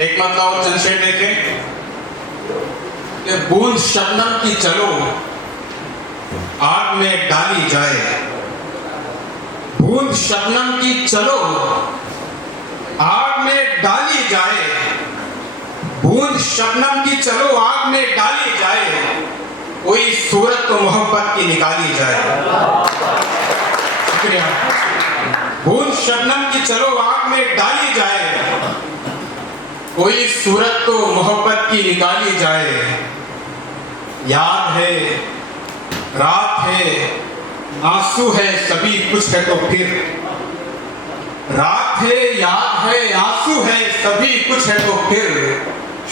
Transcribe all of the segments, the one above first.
एक मतलब और चंशेड देखें कि बूंद शबनम की चलो आग में डाली जाए, बूंद शबनम की चलो आग में डाली जाए, बूंद शबनम की चलो आग में डाली जाए, कोई सूरत तो मोहब्बत की निकाली जाए। शुक्रिया। बूंद शबनम की चलो आग में डाली जाए, कोई सूरत तो मोहब्बत की निकाली जाए। याद है, रात है, आंसू है, सभी कुछ है तो फिर, रात है, याद है, आंसू है, सभी कुछ है तो फिर,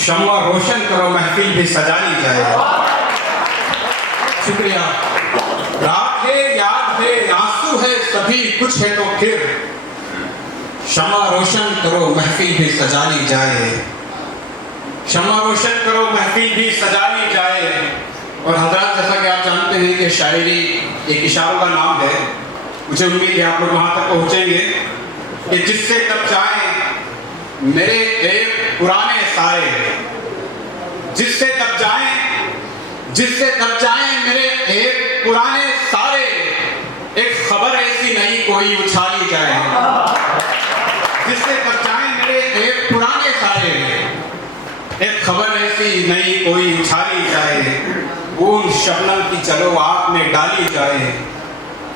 शम्मा रोशन करो महफिल भी सजा ली जाए। शुक्रिया। रात है, याद है, आंसू है, सभी कुछ है तो फिर, शम्मा रोशन करो महफिल भी सजा ली जाए, शम्मा रोशन करो महफिल भी सजा ली जाए। और हजरत, जैसा कि आप जानते हैं कि शायरी एक इशारों का नाम है, मुझे उम्मीद है आप लोग वहां तक पहुंचेंगे कि जिससे तब जाएं मेरे एक पुराने सारे, जिससे तब जाएं, जिससे तब जाएं मेरे एक पुराने सारे, एक खबर ऐसी नई कोई उछाली जाए, जिससे तब जाएं मेरे एक पुराने सारे, एक खबर ऐसी नई कोई उछाली जाए, बूंद शबनम की चलो आग में डाली जाए,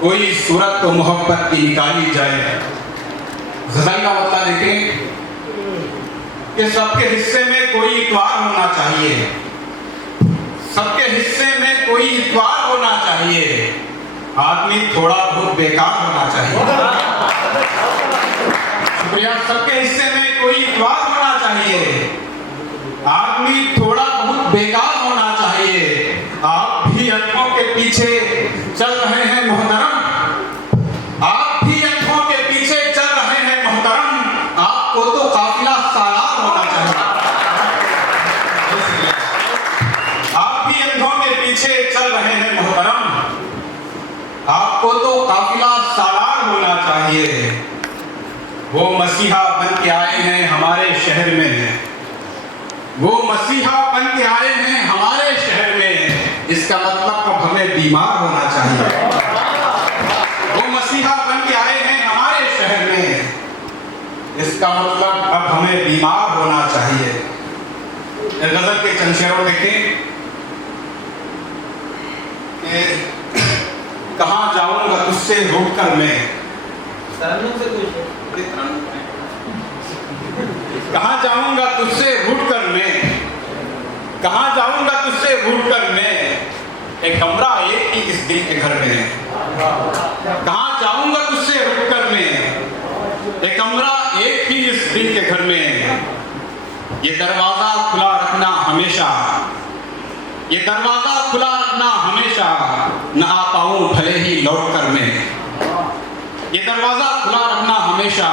कोई सूरत तो मोहब्बत की निकाली जाए। गजल का मतलब देखें कि सबके हिस्से में कोई इतवार होना चाहिए, सबके हिस्से में कोई इतवार होना चाहिए, आदमी थोड़ा बहुत बेकार होना चाहिए। शुक्रिया। सबके हिस्से में कोई इतवार होना चाहिए, आदमी थोड़ा बहुत बेकार होना चाहिए। आप भी अनहों के पीछे चल रहे हैं मोहतरम, आप भी अनहों के पीछे चल रहे हैं मोहतरम, आपको तो काफिला सालार होना चाहिए। आप भी अनहों के पीछे चल रहे हैं मोहतरम, आपको तो काफिला सालार होना चाहिए। वो मसीहा बन के आए हैं हमारे शहर में, वो मसीहा बन के आए हैं हमारे शहर में, इसका मतलब अब हमें बीमार होना चाहिए। वो मसीहा बन के आए हैं हमारे शहर में, इसका मतलब अब हमें बीमार होना चाहिए। गजल के चंद शेरों देखें कि कहाँ जाऊंगा तुझसे रूठ कर मैं, कहाँ जाऊंगा तुझसे रूठ कर मैं, कहाँ जाऊंगा तुझसे रूठ कर मैं, एक कमरा एक ही इस दिल के घर में, कहाँ जाऊंगा तुझसे रूठ कर मैं, एक कमरा एक ही इस दिल के घर में, ये दरवाजा खुला रखना हमेशा, ये दरवाजा खुला रखना हमेशा, न आ पाऊं भले ही लौट कर मैं, ये दरवाजा खुला रखना हमेशा,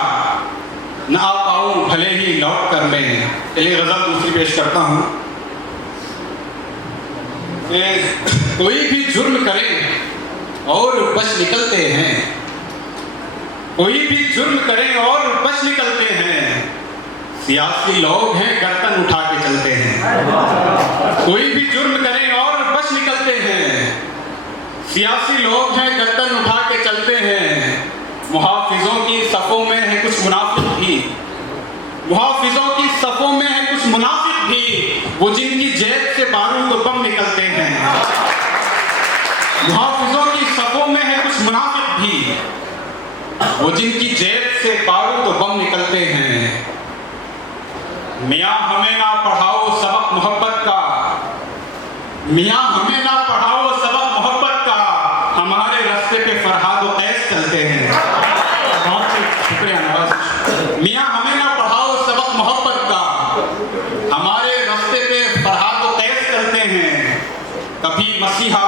न आ पाऊं भले ही लौट कर मैं। चलिए गजल दूसरी पेश करता हूं। कोई भी जुर्म करे और बच निकलते हैं, कोई भी जुर्म करें और बच निकलते हैं, सियासी लोग हैं गर्दन उठा के चलते हैं। कोई भी जुर्म करें और बच निकलते हैं, सियासी लोग हैं गर्दन उठा के चलते हैं। मुहाफिजों की सफ़ों में है कुछ मुनाफिक भी, मुहाफिजों की सफ़ों में है कुछ मुनाफिक भी, वो जिनकी जेब से बारूद और बम निकलते हैं। मुहाफिजों की सफ़ों में है कुछ मुनाफिक भी, वो जिनकी जेब से बारूद और बम निकलते हैं। मियाँ हमें ना पढ़ाओ सबक मोहब्बत का, मियाँ हमें ना पढ़ाओ सबक मोहब्बत का, हमारे रास्ते पे फरहाद और कैस चलते हैं। बहुत शुक्रिया नवाज। मियाँ हमें ना पढ़ाओ सबक मोहब्बत का, हमारे रास्ते पे फरहाद और कैस चलते हैं। कभी मसीहा,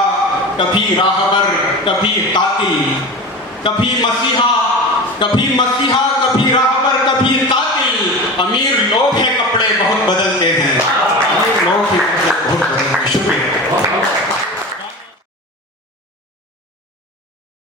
कभी राहबर, कभी कातिल, कभी मसीहा, कभी राहबर, कभी कातिल। अमीर लोग हैं कपड़े बहुत बदलते हैं,